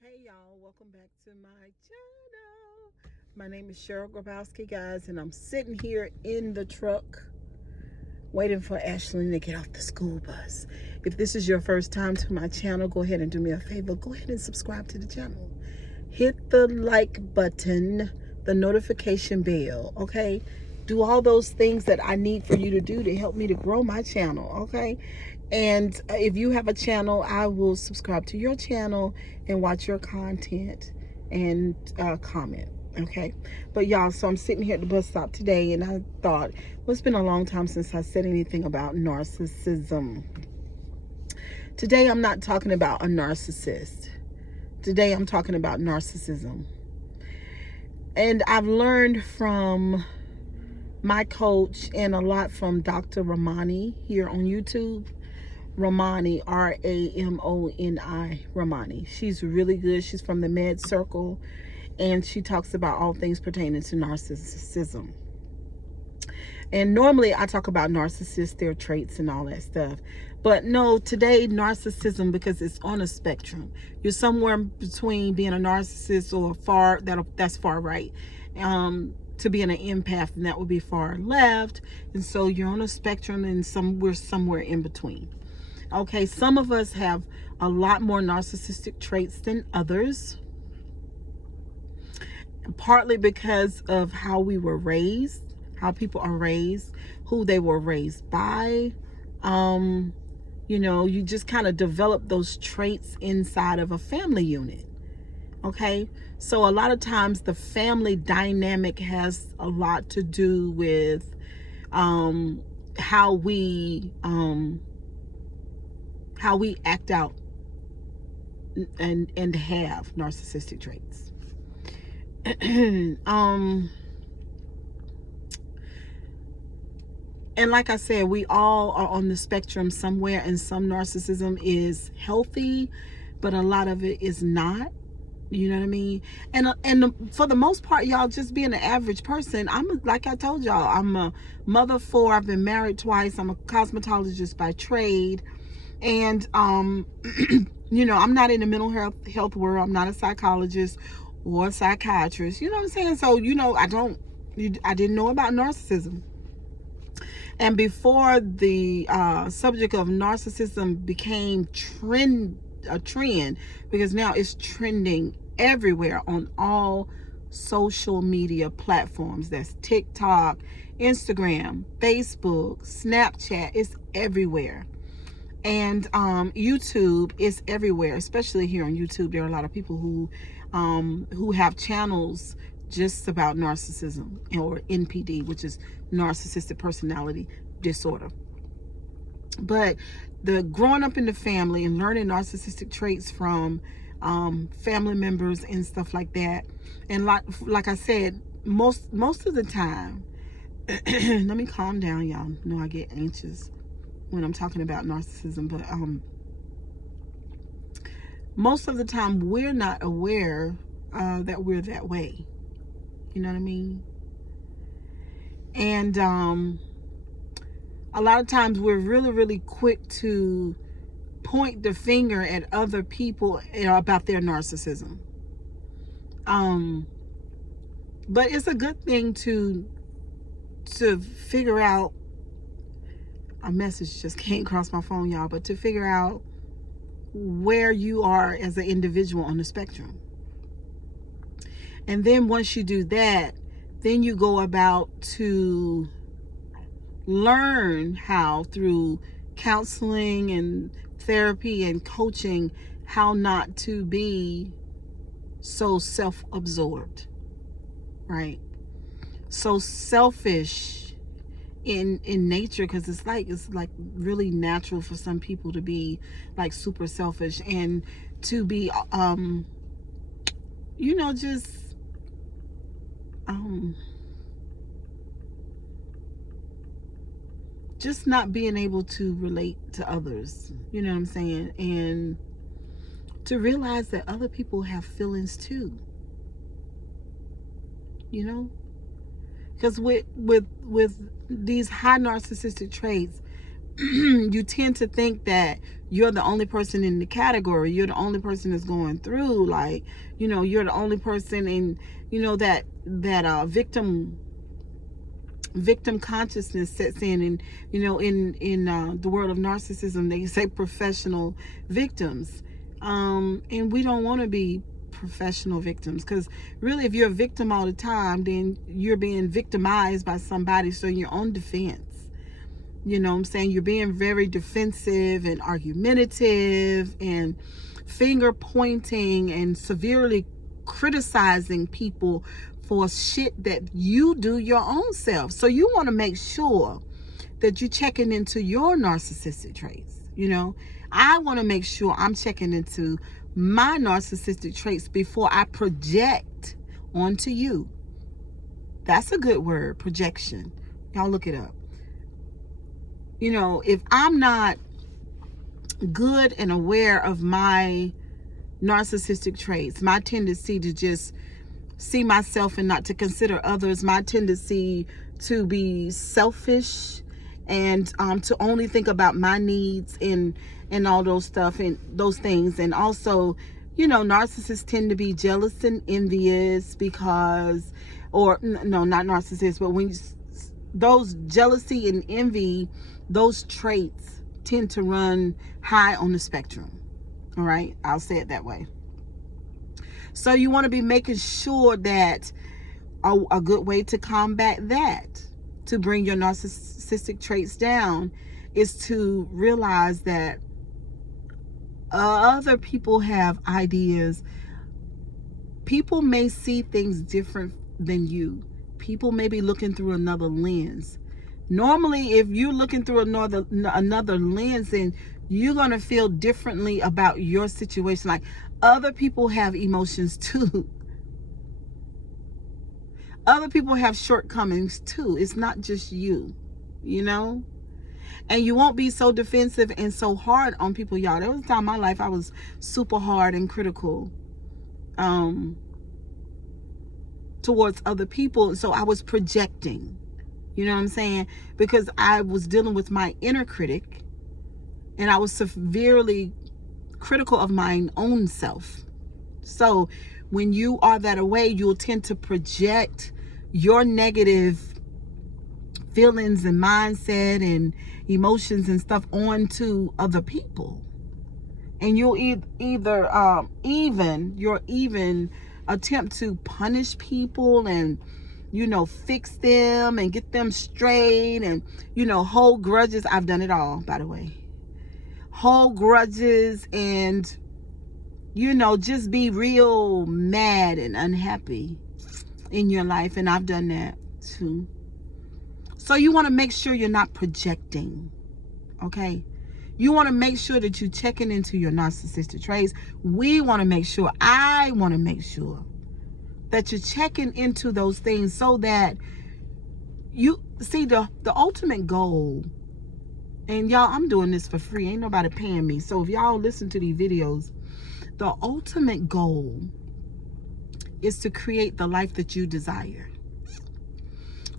Hey y'all, welcome back to my channel. My name is Cheryl Grabowski, guys, and I'm sitting here in the truck waiting for Ashlyn to get off the school bus. If this is your first time to my channel, go ahead and do me a favor. Go ahead and subscribe to the channel. Hit the like button, the notification bell, okay? Do all those things that I need for you to do to help me to grow my channel, okay? And if you have a channel, I will subscribe to your channel and watch your content and comment, okay? But y'all, so I'm sitting here at the bus stop today, and I thought, well, it's been a long time since I said anything about narcissism. Today, I'm not talking about a narcissist. Today, I'm talking about narcissism. And I've learned from my coach and a lot from Dr. Ramani here on YouTube. Ramani, Ramoni, Ramani. She's really good. She's from the Med Circle, and she talks about all things pertaining to narcissism. And normally I talk about narcissists, their traits and all that stuff. But no, today narcissism, because it's on a spectrum. You're somewhere between being a narcissist or that's far right. To being an empath, and that would be far left. And so you're on a spectrum, and we're somewhere in between. Okay, some of us have a lot more narcissistic traits than others, partly because of how we were raised, how people are raised, who they were raised by. You just kind of develop those traits inside of a family unit. Okay, so a lot of times the family dynamic has a lot to do with how we act out and have narcissistic traits. And like I said, we all are on the spectrum somewhere, and some narcissism is healthy, but a lot of it is not. You know what I mean? And for the most part, y'all, just being an average person. Like I told y'all, I'm a mother of four. I've been married twice. I'm a cosmetologist by trade. And I'm not in the mental health world. I'm not a psychologist or a psychiatrist. You know what I'm saying? So I didn't know about narcissism. And before the subject of narcissism became a trend, because now it's trending everywhere on all social media platforms. That's TikTok, Instagram, Facebook, Snapchat. It's everywhere. And YouTube is everywhere, especially here on YouTube. There are a lot of people who have channels just about narcissism, or NPD, which is narcissistic personality disorder. But the growing up in the family and learning narcissistic traits from family members and stuff like that, and like I said, most of the time, let me calm down, y'all. Know I get anxious when I'm talking about narcissism, but most of the time we're not aware that we're that way. You know what I mean? And a lot of times we're really, really quick to point the finger at other people about their narcissism. But it's a good thing to figure out. A message just came across my phone, y'all, but to figure out where you are as an individual on the spectrum. And then once you do that, then you go about to learn how, through counseling and therapy and coaching, how not to be so self-absorbed, right? So selfish in nature, because it's like really natural for some people to be like super selfish and to be just just not being able to relate to others, you know what I'm saying? And to realize that other people have feelings too, you know? Because with these high narcissistic traits, you tend to think that you're the only person in the category. You're the only person that's going through. Like, you're the only person in, that victim consciousness sets in. And in the world of narcissism, they say professional victims, and we don't want to be professional victims, because really, if you're a victim all the time, then you're being victimized by somebody, so you're on defense. You know what I'm saying? You're being very defensive and argumentative and finger pointing and severely criticizing people for shit that you do your own self. So you want to make sure that you're checking into your narcissistic traits. I want to make sure I'm checking into my narcissistic traits before I project onto you. That's a good word, projection. Y'all look it up. If I'm not good and aware of my narcissistic traits, my tendency to just see myself and not to consider others, my tendency to be selfish and to only think about my needs and all those stuff and those things. And also, narcissists tend to be jealous and envious because, or no, not narcissists, but when those jealousy and envy, those traits tend to run high on the spectrum. All right, I'll say it that way. So you want to be making sure that a good way to combat that, to bring your narcissistic traits down, is to realize that other people have ideas. People may see things different than you. People may be looking through another lens. Normally, if you're looking through another lens, then you're going to feel differently about your situation. Like, other people have emotions too. Other people have shortcomings too. It's not just you, And you won't be so defensive and so hard on people, y'all. There was a time in my life I was super hard and critical towards other people. So I was projecting. You know what I'm saying? Because I was dealing with my inner critic, and I was severely critical of my own self. So when you are that way, you'll tend to project your negative feelings and mindset and emotions and stuff onto other people. And you'll even attempt to punish people and fix them and get them straight and, hold grudges. I've done it all, by the way. Hold grudges and, just be real mad and unhappy in your life. And I've done that too. So you want to make sure you're not projecting, okay? You want to make sure that you're checking into your narcissistic traits. I want to make sure that you're checking into those things, so that you see the ultimate goal. And y'all, I'm doing this for free. Ain't nobody paying me. So if y'all listen to these videos, the ultimate goal is to create the life that you desire.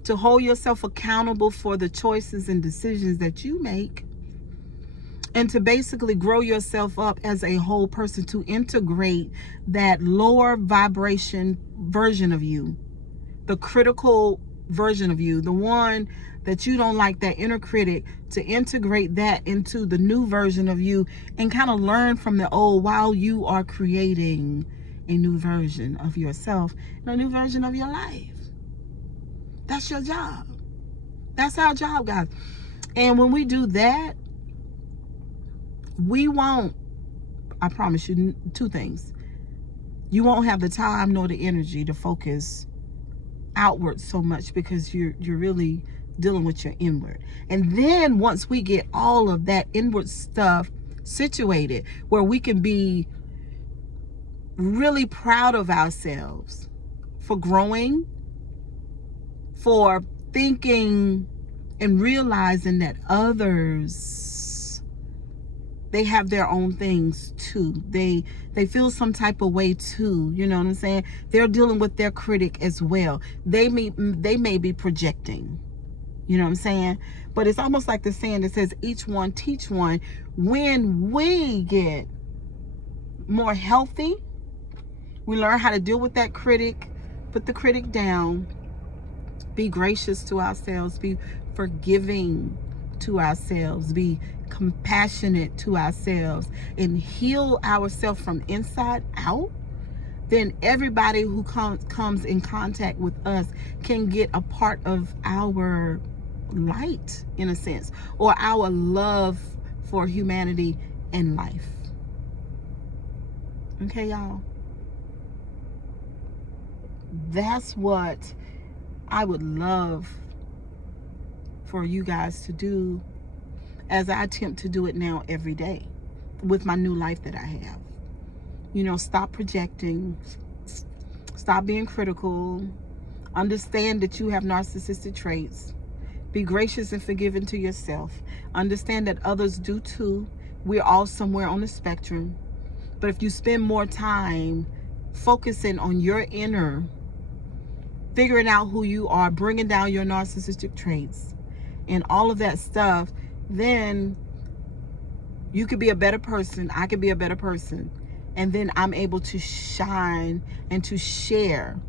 To hold yourself accountable for the choices and decisions that you make. And to basically grow yourself up as a whole person, to integrate that lower vibration version of you, the critical version of you, the one that you don't like, that inner critic, to integrate that into the new version of you and kind of learn from the old while you are creating a new version of yourself and a new version of your life. That's your job. That's our job, guys. And when we do that, we won't, I promise you, two things. You won't have the time nor the energy to focus outward so much, because you're really dealing with your inward. And then once we get all of that inward stuff situated, where we can be really proud of ourselves for growing, for thinking and realizing that others, they have their own things too. They feel some type of way too. You know what I'm saying? They're dealing with their critic as well. They may be projecting. You know what I'm saying? But it's almost like the saying that says each one teach one. When we get more healthy, we learn how to deal with that critic, put the critic down, be gracious to ourselves, be forgiving to ourselves, be compassionate to ourselves, and heal ourselves from inside out, then everybody who comes in contact with us can get a part of our light, in a sense, or our love for humanity and life. Okay, y'all? That's what I would love for you guys to do, as I attempt to do it now every day with my new life that I have. You know, stop projecting, stop being critical, understand that you have narcissistic traits, be gracious and forgiving to yourself, understand that others do too. We're all somewhere on the spectrum. But if you spend more time focusing on your inner, figuring out who you are, bringing down your narcissistic traits and all of that stuff, then you could be a better person. I could be a better person. And then I'm able to shine and to share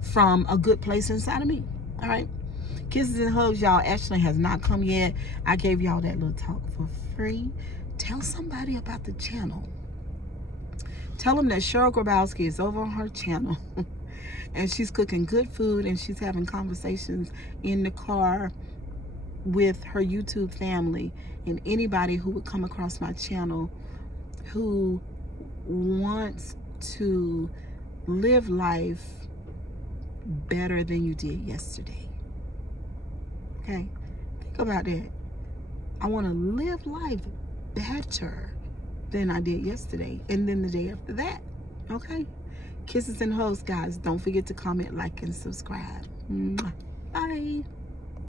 from a good place inside of me. All right. Kisses and hugs, y'all. Ashlyn has not come yet. I gave y'all that little talk for free. Tell somebody about the channel. Tell them that Cheryl Grabowski is over on her channel. And she's cooking good food, and she's having conversations in the car with her YouTube family and anybody who would come across my channel who wants to live life better than you did yesterday. Okay? Think about that. I want to live life better than I did yesterday, and then the day after that. Okay? Kisses and hugs, guys. Don't forget to comment, like, and subscribe. Bye.